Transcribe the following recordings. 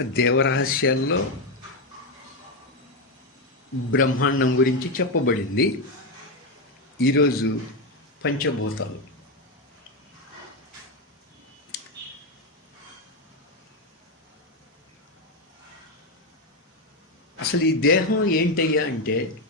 దేవరహస్యాల్లో బ్రహ్మాండం గురించి చెప్పబడింది. ఈరోజు పంచభూతాలు. అసలు ఈ దేహం ఏంటయ్యా అంటే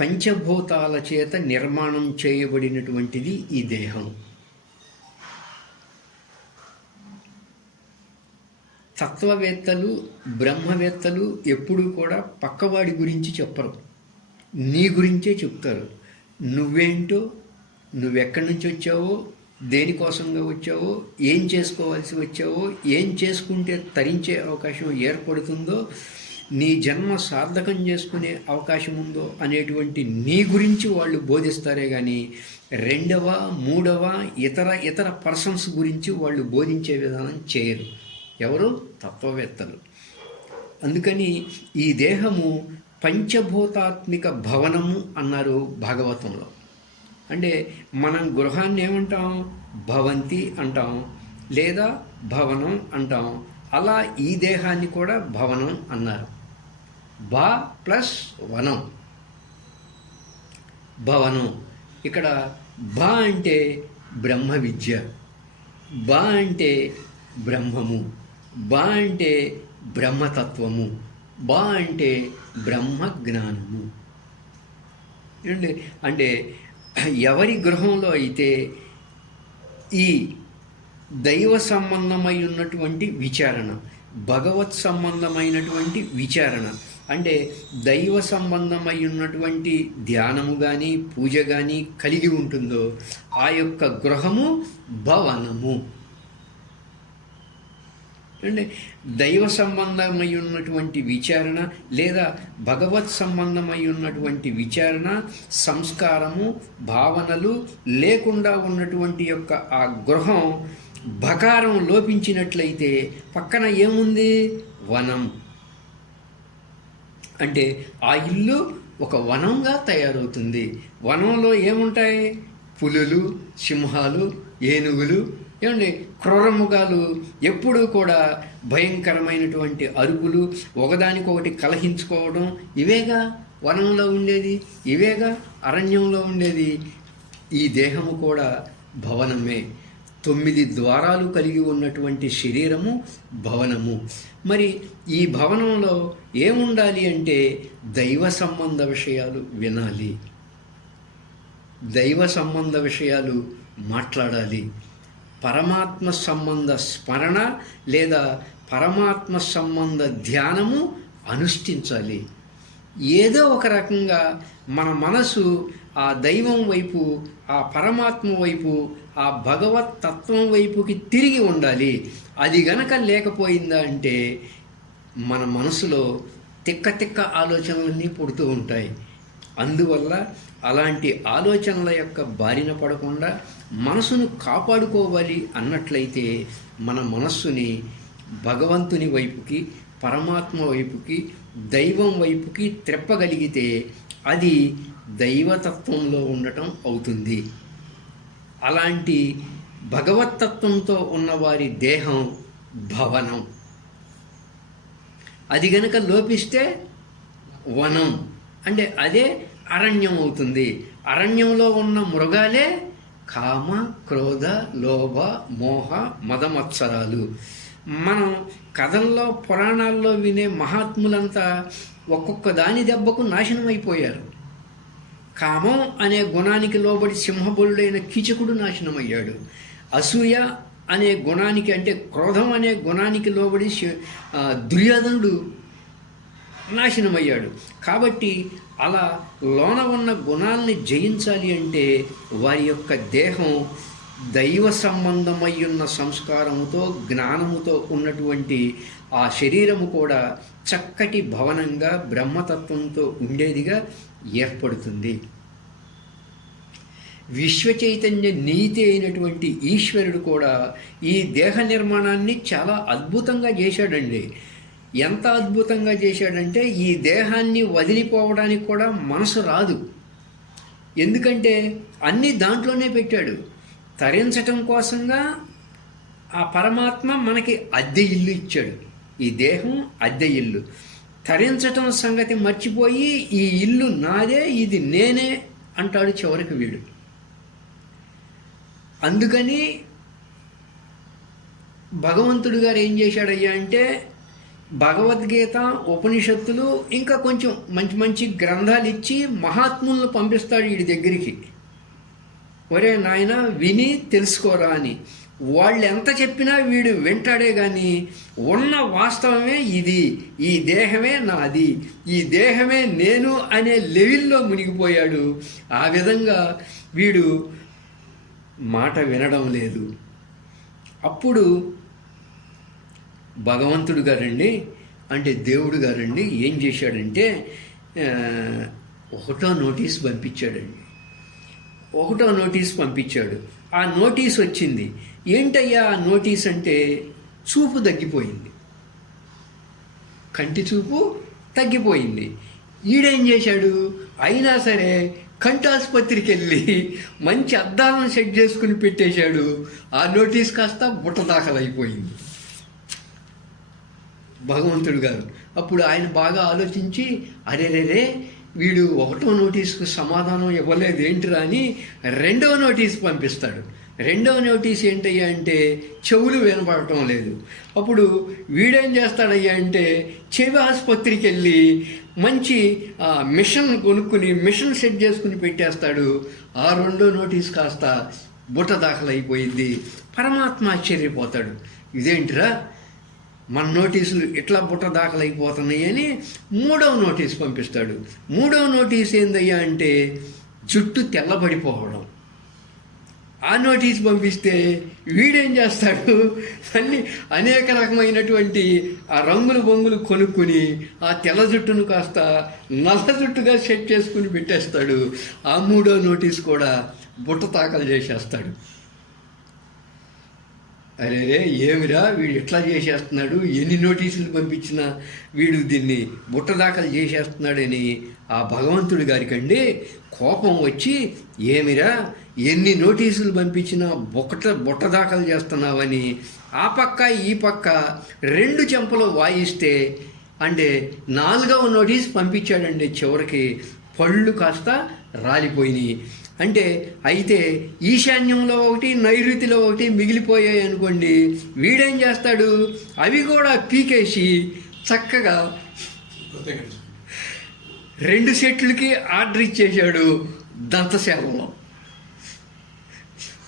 పంచభూతాల చేత నిర్మాణం చేయబడినటువంటిది ఈ దేహం. తత్వవేత్తలు బ్రహ్మవేత్తలు ఎప్పుడూ కూడా పక్కవాడి గురించి చెప్పరు. నీ గురించే చెప్తారు. నువ్వేంటో నువ్వెక్కడి నుంచి వచ్చావో దేనికోసంగా వచ్చావో ఏం చేసుకోవాల్సి వచ్చావో ఏం చేసుకుంటే తరించే అవకాశం ఏర్పడుతుందో నీ జన్మ సార్థకం చేసుకునే అవకాశం ఉందో అనేటువంటి నీ గురించి వాళ్ళు బోధిస్తారే కానీ రెండవ మూడవ ఇతర ఇతర పర్సన్స్ గురించి వాళ్ళు బోధించే విధానం చేయరు. ఎవరు? తత్వవేత్తలు. అందుకని ఈ దేహము పంచభూతాత్మిక భవనము అన్నారు భాగవతంలో. అంటే మనం గృహాన్ని ఏమంటాం? భవంతి అంటాం. లేదా భవనం అంటాం. అలా ఈ దేహాన్ని కూడా భవనం అన్నారు. బా ప్లస్ వనం. భవనం. ఇక్కడ బా అంటే బ్రహ్మ విద్య. బా అంటే బ్రహ్మము. బా అంటే బ్రహ్మతత్వము బా అంటే బ్రహ్మ జ్ఞానము అంటే ఎవరి గృహంలో అయితే ఈ దైవ సంబంధమై ఉన్నటువంటి విచారణ భగవత్ సంబంధమైనటువంటి విచారణ అంటే దైవ సంబంధమై ఉన్నటువంటి ధ్యానము కానీ పూజ కానీ కలిగి ఉంటుందో ఆ యొక్క గృహము భవనము. అంటే దైవ సంబంధమై ఉన్నటువంటి విచారణ లేదా భగవత్ సంబంధమై ఉన్నటువంటి విచారణ సంస్కారము భావనలు లేకుండా ఉన్నటువంటి యొక్క ఆ గృహం బకారం లోపించినట్లయితే పక్కన ఏముంది? వనం. అంటే ఆ ఇల్లు ఒక వనంగా తయారవుతుంది. వనంలో ఏముంటాయి? పులులు సింహాలు ఏనుగులు ఏమండి క్రూరముగాలు ఎప్పుడూ కూడా భయంకరమైనటువంటి అరుపులు ఒకదానికొకటి కలహించుకోవడం ఇవేగా? వనంలో ఉండేది ఇవేగా? అరణ్యంలో ఉండేది. ఈ దేహము కూడా భవనమే. తొమ్మిది ద్వారాలు కలిగి ఉన్నటువంటి శరీరము భవనము. మరి ఈ భవనంలో ఏముండాలి అంటే దైవ సంబంధ విషయాలు వినాలి. దైవ సంబంధ విషయాలు మాట్లాడాలి. పరమాత్మ సంబంధ స్మరణ లేదా పరమాత్మ సంబంధ ధ్యానము అనుష్ఠించాలి. ఏదో ఒక రకంగా మన మనసు ఆ దైవం వైపు ఆ పరమాత్మ వైపు ఆ భగవత్ తత్వం వైపుకి తిరిగి ఉండాలి. అది గనక లేకపోయిందా అంటే మన మనసులో తిక్క తిక్క ఆలోచనలన్నీ పుడుతూ ఉంటాయి. అందువల్ల అలాంటి ఆలోచనల యొక్క బారిన పడకుండా మనసును కాపాడుకోవాలి అన్నట్లయితే మన మనస్సుని భగవంతుని వైపుకి పరమాత్మ వైపుకి దైవం వైపుకి త్రెప్పగలిగితే అది దైవతత్వంలో ఉండటం అవుతుంది. అలాంటి భగవతత్వంతో ఉన్నవారి దేహం భవనం. అది గనక లోపిస్తే వనం. అంటే అదే అరణ్యం అవుతుంది. అరణ్యంలో ఉన్న మృగాలే కామ క్రోధ లోభ మోహ మదమత్సరాలు. మనం కథల్లో పురాణాల్లో వినే మహాత్ములంతా ఒక్కొక్క దాని దెబ్బకు నాశనం అయిపోయారు కామం అనే గుణానికి లోబడి సింహబలుడైన కీచకుడు నాశనమయ్యాడు. అసూయ అనే గుణానికి అంటే క్రోధం అనే గుణానికి లోబడి దుర్యోధనుడు నాశనమయ్యాడు. కాబట్టి అలా లోన ఉన్న గుణాలని జయించాలి అంటే వారి యొక్క దేహం దైవ సంబంధమయ్యున్న సంస్కారముతో జ్ఞానముతో ఉన్నటువంటి ఆ శరీరము కూడా చక్కటి భవనంగా బ్రహ్మతత్వంతో ఉండేదిగా ఏర్పడుతుంది. విశ్వ చైతన్య నీతి అయినటువంటి ఈశ్వరుడు కూడా ఈ దేహ నిర్మాణాన్ని చాలా అద్భుతంగా చేశాడండి. ఎంత అద్భుతంగా చేశాడంటే ఈ దేహాన్ని వదిలిపోవడానికి కూడా మనసు రాదు. ఎందుకంటే అన్నీ దాంట్లోనే పెట్టాడు. తరించటం కోసంగా ఆ పరమాత్మ మనకి అద్దె ఇల్లు ఇచ్చాడు. ఈ దేహం అద్దె ఇల్లు. తరించటం సంగతి మర్చిపోయి ఈ ఇల్లు నాదే ఇది నేనే అంటాడు చివరికి వీడు. అందుకని భగవంతుడు గారు ఏం చేశాడయ్యా అంటే భగవద్గీత ఉపనిషత్తులు ఇంకా కొంచెం మంచి మంచి గ్రంథాలు ఇచ్చి మహాత్ములను పంపిస్తాడు వీడి దగ్గరికి. ఒరే నాయన విని తెలుసుకోరా అని. వాళ్ళు ఎంత చెప్పినా వీడు వింటాడే కానీ ఉన్న వాస్తవమే ఇది ఈ దేహమే నాది ఈ దేహమే నేను అనే లెవెల్లో మునిగిపోయాడు. ఆ విధంగా వీడు మాట వినడం లేదు. అప్పుడు భగవంతుడు గారండి అంటే దేవుడు గారండి ఏం చేశాడంటే ఒకటో నోటీస్ పంపించాడండి. ఒకటో నోటీస్ పంపించాడు. ఆ నోటీస్ వచ్చింది. ఏంటయ్యా ఆ నోటీస్ అంటే చూపు తగ్గిపోయింది. కంటి చూపు తగ్గిపోయింది. ఈడేం చేశాడు? అయినా సరే కంటాసుపత్రికి వెళ్ళి మంచి అద్దాలను సెట్ చేసుకుని పెట్టేశాడు. ఆ నోటీస్ కాస్త బుట్ట దాఖలైపోయింది. భగవంతుడు గారు అప్పుడు ఆయన బాగా ఆలోచించి అరే రే వీడు ఒకటో నోటీస్కు సమాధానం ఇవ్వలేదు ఏంటిరా అని రెండవ నోటీస్ పంపిస్తాడు. రెండవ నోటీస్ ఏంటయ్యా అంటే చెవులు వినపడటం లేదు. అప్పుడు వీడేం చేస్తాడయ్యా అంటే చెవి ఆసుపత్రికి వెళ్ళి మంచి ఆ, మిషన్ కొనుక్కుని మిషన్ సెట్ చేసుకుని పెట్టేస్తాడు. ఆ రెండో నోటీస్ కాస్త బుట్ట దాఖలైపోయింది పరమాత్మ ఆశ్చర్యపోతాడు. ఇదేంటిరా? మన నోటీసులు ఇట్లా బుట్ట దాఖలైపోతున్నాయి అని మూడవ నోటీస్ పంపిస్తాడు. మూడవ నోటీస్ ఏందయ్యా అంటే జుట్టు తెల్లబడిపోవడం. ఆ నోటీస్ పంపిస్తే వీడేం చేస్తాడు? అన్ని అనేక రకమైనటువంటి ఆ రంగులు బొంగులు కొనుక్కుని ఆ తెల్ల జుట్టును కాస్త నల్ల జుట్టుగా సెట్ చేసుకుని పెట్టేస్తాడు. ఆ మూడో నోటీస్ కూడా బుట్ట తాకలు చేసేస్తాడు. అరే ఏమిరా వీడు ఎట్లా చేసేస్తున్నాడు? ఎన్ని నోటీసులు పంపించినా వీడు దీన్ని బుట్ట దాఖలు చేసేస్తున్నాడని ఆ భగవంతుడి గారికండి కోపం వచ్చి ఏమిరా ఎన్ని నోటీసులు పంపించినా బొక్కట బుట్ట దాఖలు చేస్తున్నావని ఆ పక్క ఈ పక్క రెండు చెంపలు వాయిస్తే అంటే నాలుగవ నోటీస్ పంపించాడండి చివరికి పళ్ళు కాస్త రాలిపోయినాయి. అంటే అయితే ఈశాన్యంలో ఒకటి నైరుతిలో ఒకటి మిగిలిపోయాయి అనుకోండి వీడేం చేస్తాడు? అవి కూడా పీకేసి చక్కగా రెండు సెట్లకి ఆర్డర్ ఇచ్చేశాడు దంతసేవలో.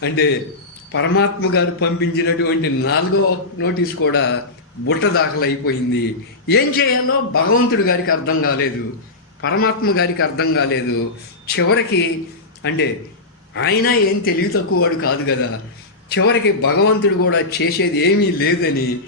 అంటే పరమాత్మ గారు పంపించినటువంటి నాలుగో నోటీస్ కూడా బుట్ట దాఖలైపోయింది. ఏం చేయాలో భగవంతుడి గారికి అర్థం కాలేదు పరమాత్మ గారికి అర్థం కాలేదు. చివరికి అంటే ఆయన ఏం తెలివి తక్కువ వాడు కాదు కదా. చివరికి భగవంతుడు కూడా చేసేది ఏమీ లేదని.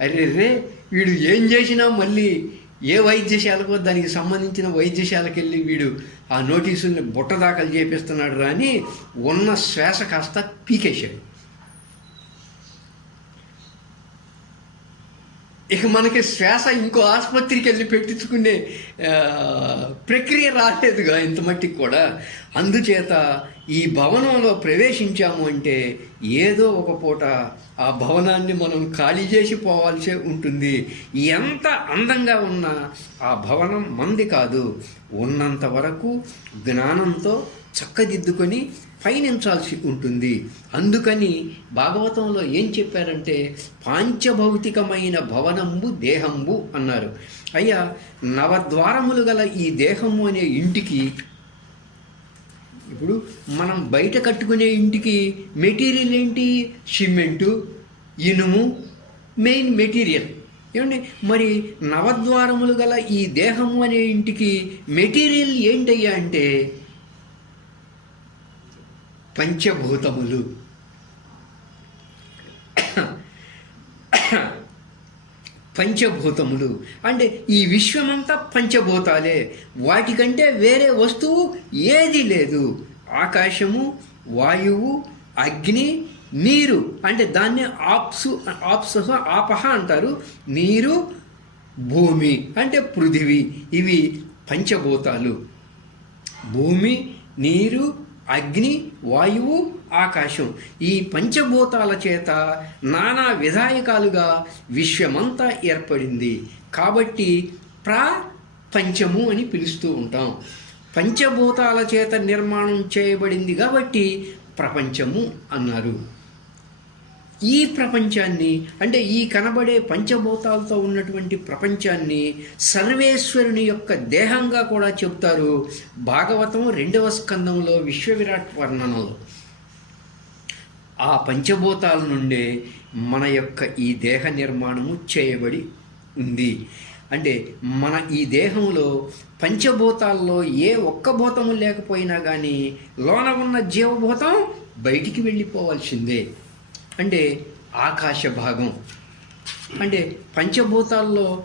అరే రే వీడు ఏం చేసినా మళ్ళీ ఏ వైద్యశాలకో దానికి సంబంధించిన వైద్యశాలకు వెళ్ళి వీడు ఆ నోటీసుల్ని బుట్ట దాఖలు చేపిస్తున్నాడు రాని ఉన్న శ్వాస కాస్త పీకేశాడు. ఇక మనకి శ్వాస ఇంకో ఆసుపత్రికి వెళ్ళి పెట్టించుకునే ప్రక్రియ రాలేదుగా ఇంత మట్టికి కూడా. అందుచేత ఈ భవనంలో ప్రవేశించాము అంటే ఏదో ఒక పూట ఆ భవనాన్ని మనం ఖాళీ చేసి పోవాల్సి ఉంటుంది. ఎంత అందంగా ఉన్నా ఆ భవనం మంది కాదు. ఉన్నంత వరకు జ్ఞానంతో చక్కదిద్దుకొని పయనించాల్సి ఉంటుంది. అందుకని భాగవతంలో ఏం చెప్పారంటే పాంచభౌతికమైన భవనంబు దేహంబు అన్నారు. అయ్యా నవద్వారములు గల ఈ దేహము అనే ఇంటికి ఇప్పుడు మనం బయట కట్టుకునే ఇంటికి మెటీరియల్ ఏంటి? సిమెంటు ఇనుము మెయిన్ మెటీరియల్. ఏమండి? మరి నవద్వారములు గల ఈ దేహము అనే ఇంటికి మెటీరియల్ ఏంటయ్యా అంటే పంచభూతములు. పంచభూతములు. అంటే ఈ విశ్వమంతా పంచభూతాలే. వాటికంటే వేరే వస్తువు ఏది లేదు. ఆకాశము వాయువు అగ్ని నీరు. అంటే దాన్ని ఆప్సు ఆప్సు ఆపహ అంటారు. నీరు భూమి. అంటే పృథివీ. ఇవి పంచభూతాలు. భూమి నీరు అగ్ని వాయువు ఆకాశం ఈ పంచభూతాల చేత నానా విధాయకాలుగా విశ్వమంతా ఏర్పడింది. కాబట్టి ప్రపంచము అని పిలుస్తూ ఉంటాం. పంచభూతాల చేత నిర్మాణం చేయబడింది కాబట్టి ప్రపంచము అన్నారు. ఈ ప్రపంచాన్ని అంటే ఈ కనబడే పంచభూతాలతో ఉన్నటువంటి ప్రపంచాన్ని సర్వేశ్వరుని యొక్క దేహంగా కూడా చెప్తారు భాగవతం రెండవ స్కందంలో విశ్వవిరాట్ వర్ణనలో. ఆ పంచభూతాల నుండే మన యొక్క ఈ దేహ నిర్మాణము చేయబడి ఉంది. అంటే మన ఈ దేహంలో పంచభూతాల్లో ఏ ఒక్క భూతము లేకపోయినా కానీ లోన ఉన్న జీవభూతం బయటికి వెళ్ళిపోవాల్సిందే. అంటే ఆకాశ భాగం. అంటే పంచభూతాల్లో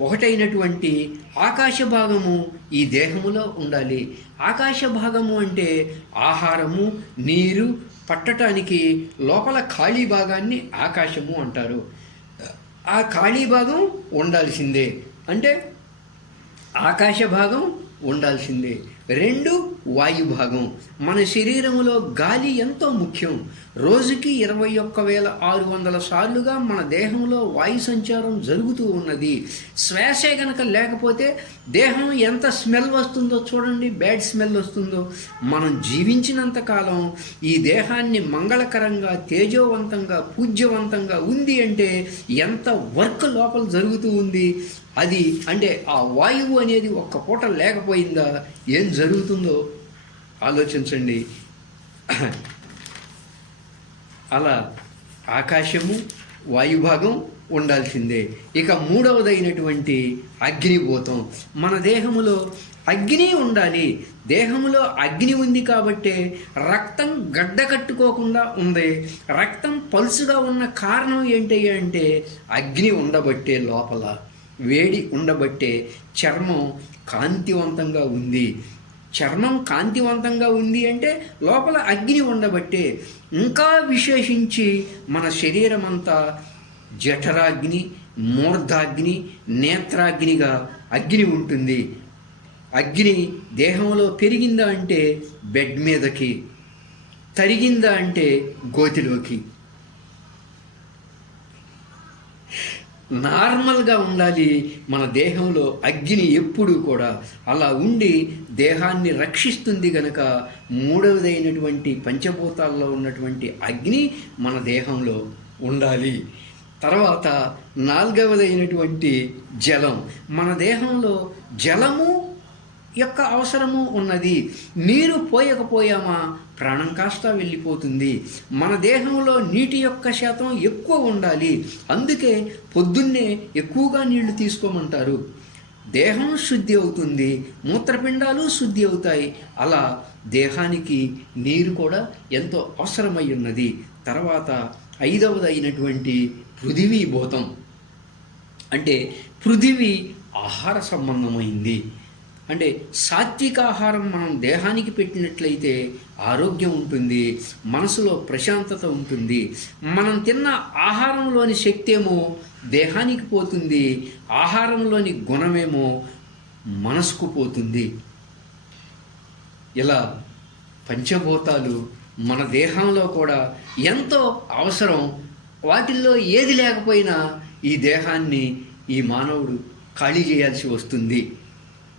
ఒకటైనటువంటి ఆకాశ భాగము ఈ దేహములో ఉండాలి. ఆకాశ భాగము అంటే ఆహారము నీరు పట్టటానికి లోపల ఖాళీ భాగాన్ని ఆకాశము అంటారు. ఆ ఖాళీ భాగం ఉండాల్సిందే. అంటే ఆకాశ భాగం ఉండాల్సిందే. రెండు వాయు భాగం మన శరీరంలో గాలి ఎంతో ముఖ్యం. రోజుకి ఇరవై ఒక్క వేల ఆరు వందల సార్లుగా మన దేహంలో వాయు సంచారం జరుగుతూ ఉన్నది. శ్వాసే గనక లేకపోతే దేహం ఎంత స్మెల్ వస్తుందో చూడండి బ్యాడ్ స్మెల్ వస్తుందో. మనం జీవించినంత కాలం ఈ దేహాన్ని మంగళకరంగా తేజోవంతంగా పూజ్యవంతంగా ఉంది అంటే ఎంత వర్క్ లోపల జరుగుతూ ఉంది. అది అంటే ఆ వాయువు అనేది ఒక్క పూట లేకపోయిందా? ఏం జరుగుతుందో ఆలోచించండి. అలా ఆకాశము వాయుభాగం ఉండాల్సిందే. ఇక మూడవదైనటువంటి అగ్నిభూతం. మన దేహములో అగ్ని ఉండాలి. దేహములో అగ్ని ఉంది కాబట్టే రక్తం గడ్డ కట్టుకోకుండా ఉంది. రక్తం పలుసుగా ఉన్న కారణం ఏంటి అంటే అగ్ని ఉండబట్టే లోపల వేడి ఉండబట్టే చర్మం కాంతివంతంగా ఉంది. చర్మం కాంతివంతంగా ఉంది అంటే లోపల అగ్ని ఉండబట్టే ఇంకా విశేషించి మన శరీరం అంతా జఠరాగ్ని మూర్ధాగ్ని నేత్రాగ్నిగా అగ్ని ఉంటుంది. అగ్ని దేహంలో పెరిగిందా అంటే బెడ్ మీదకి తరిగిందా అంటే గోతిలోకి. నార్మల్గా ఉండాలి మన దేహంలో అగ్ని ఎప్పుడూ కూడా. అలా ఉండి దేహాన్ని రక్షిస్తుంది గనక మూడవదైనటువంటి పంచభూతాల్లో ఉన్నటువంటి అగ్ని మన దేహంలో ఉండాలి. తర్వాత నాలుగవదైనటువంటి జలం. మన దేహంలో జలము యొక్క అవసరము ఉన్నది. నీరు పోయకపోయామా? ప్రాణం కాస్త వెళ్ళిపోతుంది. మన దేహంలో నీటి యొక్క శాతం ఎక్కువ ఉండాలి. అందుకే పొద్దున్నే ఎక్కువగా నీళ్ళు తీసుకోమంటారు. దేహం శుద్ధి అవుతుంది. మూత్రపిండాలు శుద్ధి అవుతాయి. అలా దేహానికి నీరు కూడా ఎంతో అవసరమై ఉన్నది. తర్వాత ఐదవది అయినటువంటి పృథివీభూతం అంటే పృథివీ ఆహార సంబంధమైంది. అంటే సాత్విక ఆహారం మనం దేహానికి పెట్టినట్లయితే ఆరోగ్యం ఉంటుంది మనసులో ప్రశాంతత ఉంటుంది మనం తిన్న ఆహారంలోని శక్తి ఏమో దేహానికి పోతుంది ఆహారంలోని గుణమేమో మనసుకు పోతుంది. ఇలా పంచభూతాలు మన దేహంలో కూడా ఎంతో అవసరం వాటిల్లో ఏది లేకపోయినా ఈ దేహాన్ని ఈ మానవుడు ఖాళీ చేయాల్సి వస్తుంది.